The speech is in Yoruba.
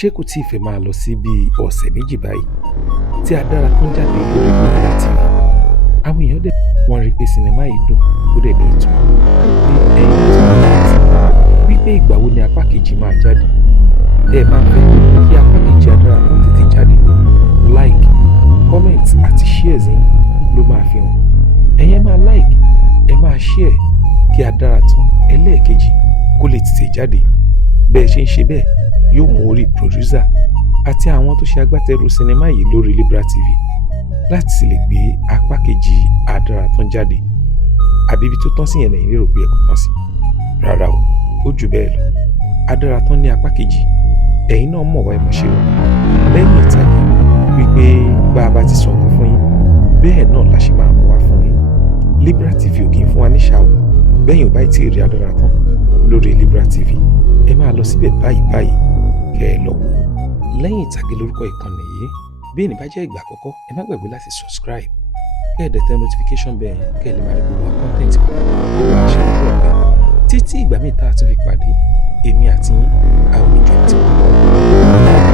ṣé kò tí ì fẹ́ máa lọ sí bí ọ̀sẹ̀ méjì báyìí tí Adaratan jáde lórí Leyin TV? Àwọn èèyàn dẹ̀ wọ́n rí pé sinimá yìí dùn ó dẹ̀ ní ìtumọ̀. Bí ẹ̀yin láti máa láti wípé ìgbà wo ni apá kejì máa jáde. Ẹ máa fẹ́ kí apá kejì Adaratan tètè jáde. Like, comment àti shares yín ló máa fi hàn. Ẹ̀yin máa like, ẹ máa share kí Adaratan ẹlẹ́ẹ̀kejì kó lè tètè jáde. Bẹ́ẹ̀ ṣe ń ṣe bẹ́ẹ̀ yóò mú orí producer àti àwọn tó ṣe agbátẹrù sinimá yìí lórí Leyin TV láti lè gbé apá kejì Adaratan jáde. Àbí ibi tó tán sí yẹn lẹ́yìn lérò pé ẹ kò tán sí. Rárá o, ó jù bẹ́ẹ̀ lọ. Adaratan ní apá kejì. Ẹ̀yin náà mọ̀ wá ẹ mọ̀ ṣe wọ́n. Lẹ́yìn ìtàgé wípé bá a bá ti sọ nǹkan fún yín bẹ́ẹ̀ náà la ṣe máa mú wá fún yín. Leyin TV ò kì í fún wa ní ṣàwò. Bẹ́yìn ò bá tí ì rí Adaratan lórí Leyin TV, ẹ máa lọ síbẹ̀ báyìí kẹ́ ẹ lọ wò. Lẹ́yìn ìtàgé lórúkọ ìkànnì yìí. Bí ènìyàn bá jẹ́ ìgbà àkọ́kọ́, ẹ má gbàgbé láti subscribe. Kẹ́ ẹ dẹ̀ tẹ notification bell kẹ́ ẹ lè máa rí gbogbo content wa bó bá ṣe ń bọ̀ ọ̀gá. Títí ìgbà míì tá a tún fi pàdé, èmi àti yín a ò ní jọ ẹni tí wọ́n lọ.